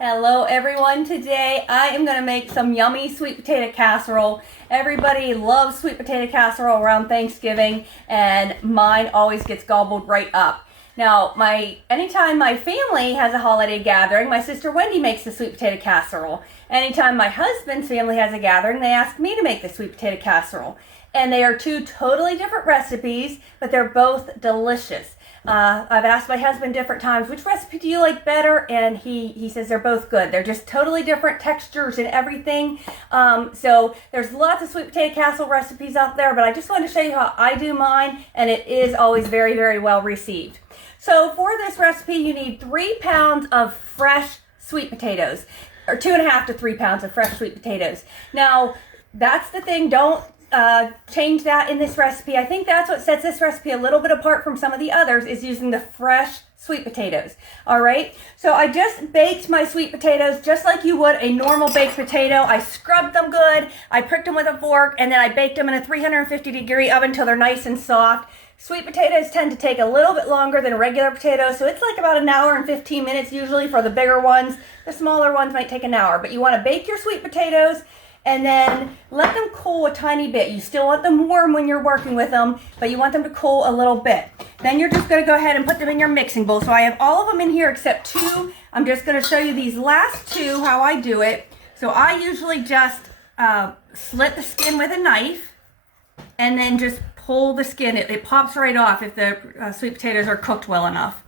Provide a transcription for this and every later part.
Hello everyone, today I am going to make some yummy sweet potato casserole. Everybody loves sweet potato casserole around Thanksgiving and mine always gets gobbled right up. Now, anytime my family has a holiday gathering, my sister Wendy makes the sweet potato casserole. Anytime my husband's family has a gathering, they ask me to make the sweet potato casserole. And they are two totally different recipes, but they're both delicious. I've asked my husband different times, which recipe do you like better? And he says they're both good. They're just totally different textures and everything. So there's lots of sweet potato casserole recipes out there, but I just wanted to show you how I do mine, and it is always very, very well received. So for this recipe, you need 3 pounds of fresh sweet potatoes, or 2.5 to 3 pounds of fresh sweet potatoes. Now, that's the thing. Don't change that in this recipe. I think that's what sets this recipe a little bit apart from some of the others, is using the fresh sweet potatoes. All right, so I just baked my sweet potatoes just like you would a normal baked potato. I scrubbed them good, I pricked them with a fork, and then I baked them in a 350-degree oven until they're nice and soft. Sweet potatoes tend to take a little bit longer than regular potatoes, so it's like about an hour and 15 minutes usually for the bigger ones. The smaller ones might take an hour, but you want to bake your sweet potatoes and then let them cool a tiny bit. You still want them warm when you're working with them, but you want them to cool a little bit. Then you're just gonna go ahead and put them in your mixing bowl. So I have all of them in here except 2. I'm just gonna show you these last 2, how I do it. So I usually just slit the skin with a knife and then just pull the skin. It pops right off if the sweet potatoes are cooked well enough.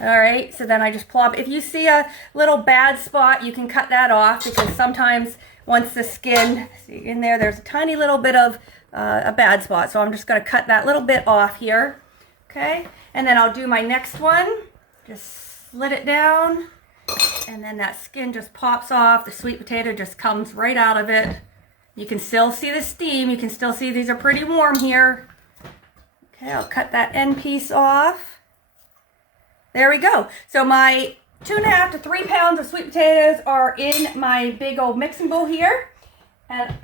All right, so then I just plop. If you see a little bad spot, you can cut that off, because sometimes once the skin, see in there, there's a tiny little bit of a bad spot. So I'm just gonna cut that little bit off here, okay? And then I'll do my next one. Just slit it down, and then that skin just pops off. The sweet potato just comes right out of it. You can still see the steam. You can still see these are pretty warm here. Okay, I'll cut that end piece off. There we go. So my 2.5 to 3 pounds of sweet potatoes are in my big old mixing bowl here. And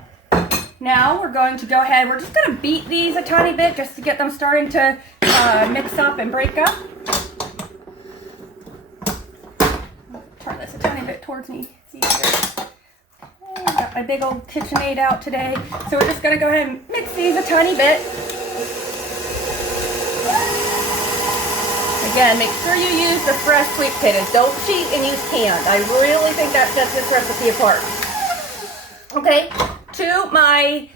now we're going to go ahead, we're just going to beat these a tiny bit just to get them starting to mix up and break up. Turn this a tiny bit towards me. It's easier. Okay, I got my big old KitchenAid out today. So we're just going to go ahead and mix these a tiny bit. Again, make sure you use the fresh sweet potatoes. Don't cheat and use canned. I really think that sets this recipe apart. Okay, to my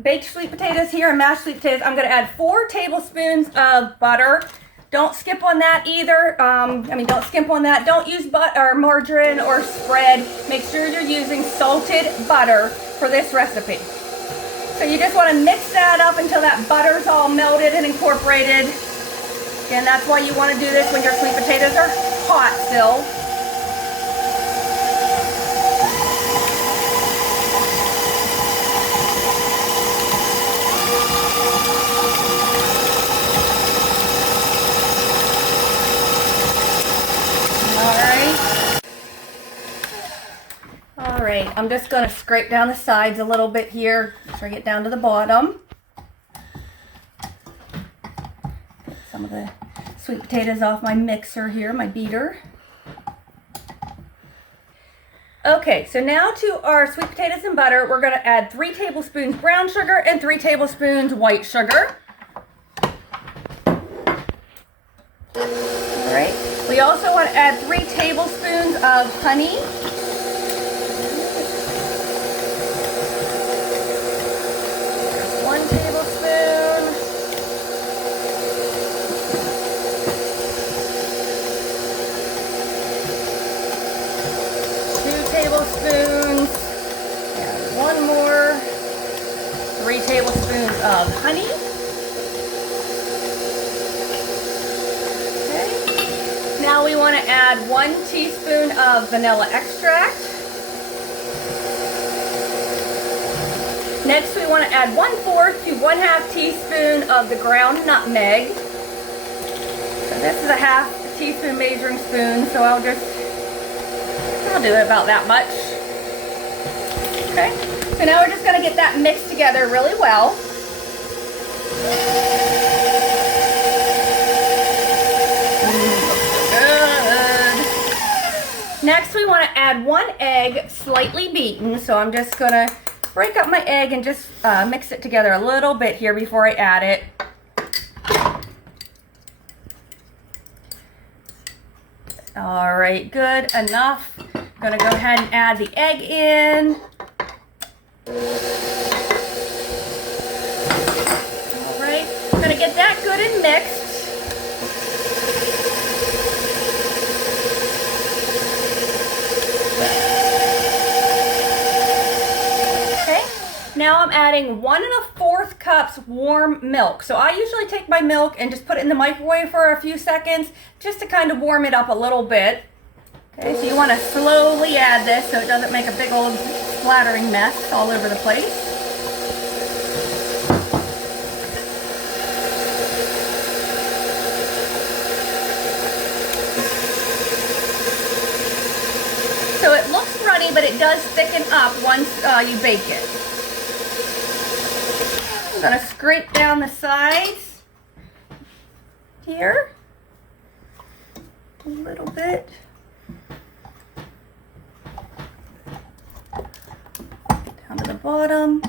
baked sweet potatoes here and mashed sweet potatoes, I'm going to add 4 tablespoons of butter. Don't skip on that either. Don't skimp on that. Don't use butter or margarine or spread. Make sure you're using salted butter for this recipe. So you just want to mix that up until that butter's all melted and incorporated. And that's why you want to do this when your sweet potatoes are hot still. All right, I'm just going to scrape down the sides a little bit here, make sure I get down to the bottom. Some of the sweet potatoes off my mixer here, my beater. Okay, so now to our sweet potatoes and butter, we're going to add 3 tablespoons brown sugar and 3 tablespoons white sugar. All right, we also want to add 3 tablespoons of honey. There's 1 tablespoon. 2 tablespoons, and 1 more, 3 tablespoons of honey. Okay. Now we want to add 1 teaspoon of vanilla extract. Next we want to add 1/4 to 1/2 teaspoon of the ground nutmeg. So this is a 1/2 teaspoon measuring spoon, so I'll do it about that much. Okay, so now we're just going to get that mixed together really well. Good. Next, we want to add 1 egg, slightly beaten. So I'm just going to break up my egg and just mix it together a little bit here before I add it. All right, good enough. I'm going to go ahead and add the egg in. All right, I'm going to get that good and mixed. Now I'm adding 1 1/4 cups warm milk. So I usually take my milk and just put it in the microwave for a few seconds just to kind of warm it up a little bit. Okay, so you want to slowly add this so it doesn't make a big old splattering mess all over the place. So it looks runny, but it does thicken up once you bake it. I'm going to scrape down the sides here a little bit. Down to the bottom.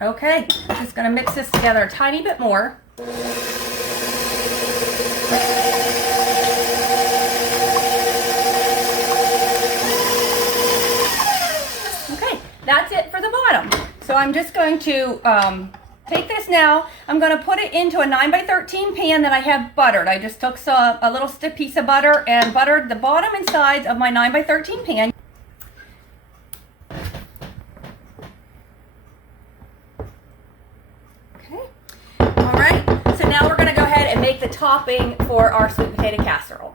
Okay, I'm just going to mix this together a tiny bit more. Okay, that's it for the bottom. So I'm just going to take this now. I'm going to put it into a 9x13 pan that I have buttered. I just took a little stiff piece of butter and buttered the bottom and sides of my 9x13 pan. Okay. All right. So now we're going to go ahead and make the topping for our sweet potato casserole.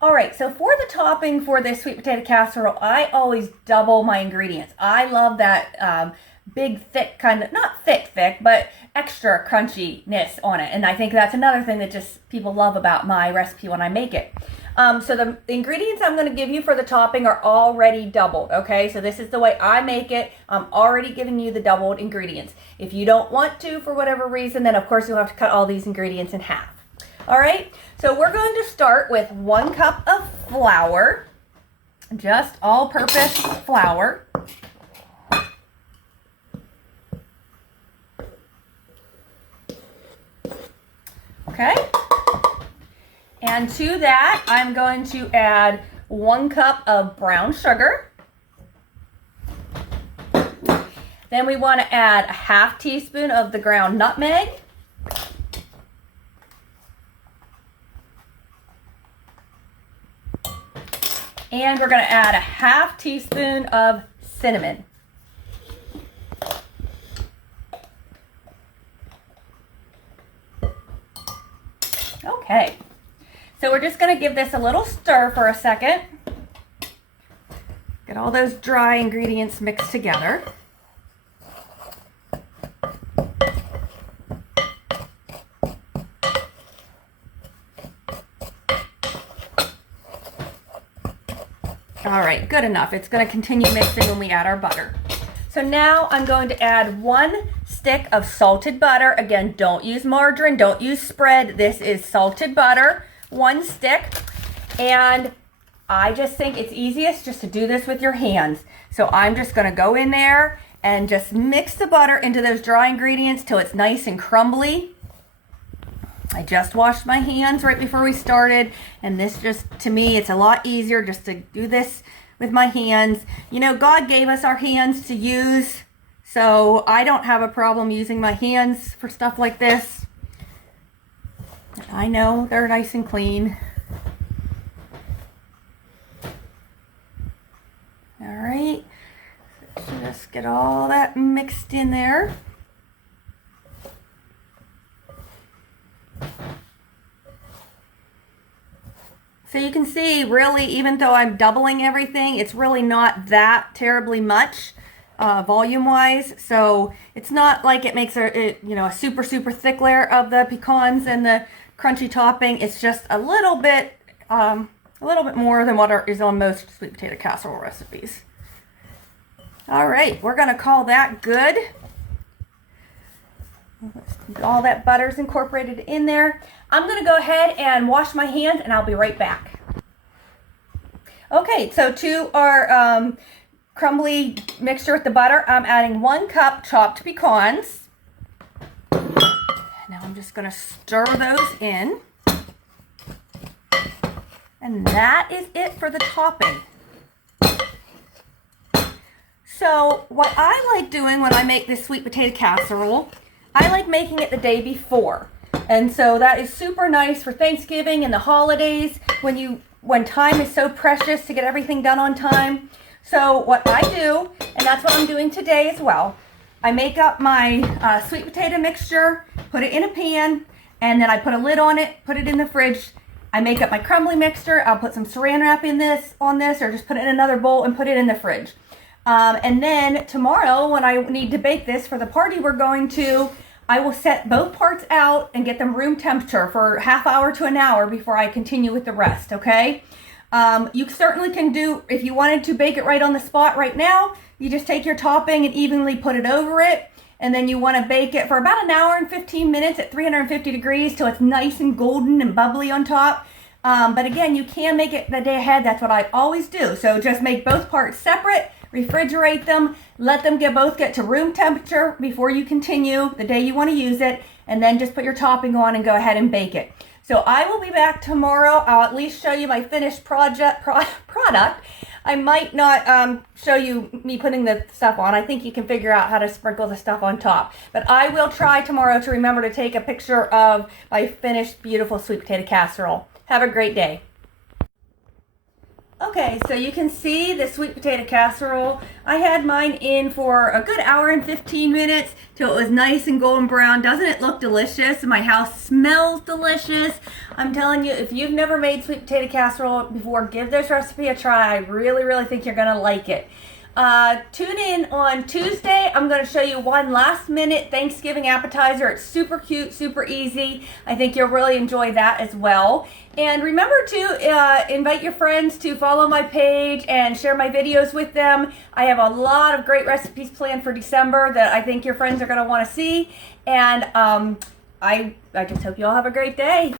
All right, so for the topping for this sweet potato casserole, I always double my ingredients. I love that big, thick kind of, not thick, but extra crunchiness on it. And I think that's another thing that just people love about my recipe when I make it. So the ingredients I'm going to give you for the topping are already doubled, okay? So this is the way I make it. I'm already giving you the doubled ingredients. If you don't want to, for whatever reason, then of course you'll have to cut all these ingredients in half. All right, so we're going to start with 1 cup of flour, just all-purpose flour. Okay, and to that, I'm going to add 1 cup of brown sugar. Then we want to add a 1/2 teaspoon of the ground nutmeg. And we're going to add a 1/2 teaspoon of cinnamon. Okay, so we're just going to give this a little stir for a second. Get all those dry ingredients mixed together. All right, good enough. It's going to continue mixing when we add our butter. So now I'm going to add 1 stick of salted butter. Again, don't use margarine, don't use spread. This is salted butter, 1 stick. And I just think it's easiest just to do this with your hands. So I'm just going to go in there and just mix the butter into those dry ingredients till it's nice and crumbly. I just washed my hands right before we started, and this just, to me, it's a lot easier just to do this with my hands. You know, God gave us our hands to use, so I don't have a problem using my hands for stuff like this. I know they're nice and clean. All right, so just get all that mixed in there. So you can see, really, even though I'm doubling everything, it's really not that terribly much volume-wise. So it's not like it makes a super thick layer of the pecans and the crunchy topping. It's just a little bit more than what is on most sweet potato casserole recipes. All right, we're going to call that good. All that butter's incorporated in there. I'm gonna go ahead and wash my hands and I'll be right back. Okay, so to our crumbly mixture with the butter, I'm adding 1 cup chopped pecans. Now I'm just gonna stir those in. And that is it for the topping. So what I like doing when I make this sweet potato casserole, I like making it the day before. And so that is super nice for Thanksgiving and the holidays when time is so precious to get everything done on time. So what I do, and that's what I'm doing today as well, I make up my sweet potato mixture, put it in a pan, and then I put a lid on it, put it in the fridge. I make up my crumbly mixture. I'll put some saran wrap on this, or just put it in another bowl and put it in the fridge. And then tomorrow, when I need to bake this for the party we're going to, I will set both parts out and get them room temperature for half hour to an hour before I continue with the rest, okay? You certainly can do, if you wanted to bake it right on the spot right now, you just take your topping and evenly put it over it. And then you want to bake it for about 1 hour and 15 minutes at 350 degrees till it's nice and golden and bubbly on top. But again, you can make it the day ahead. That's what I always do. So just make both parts separate, refrigerate them, let them both get to room temperature before you continue the day you want to use it, and then just put your topping on and go ahead and bake it. So I will be back tomorrow. I'll at least show you my finished product. I might not show you me putting the stuff on. I think you can figure out how to sprinkle the stuff on top. But I will try tomorrow to remember to take a picture of my finished beautiful sweet potato casserole. Have a great day. Okay, so you can see the sweet potato casserole. I had mine in for a good hour and 15 minutes till it was nice and golden brown. Doesn't it look delicious? My house smells delicious. I'm telling you, if you've never made sweet potato casserole before, give this recipe a try. I really, really think you're gonna like it. Tune in on Tuesday. I'm going to show you one last minute Thanksgiving appetizer. It's super cute, super easy. I think you'll really enjoy that as well. And remember to invite your friends to follow my page and share my videos with them. I have a lot of great recipes planned for December that I think your friends are going to want to see. And I just hope you all have a great day.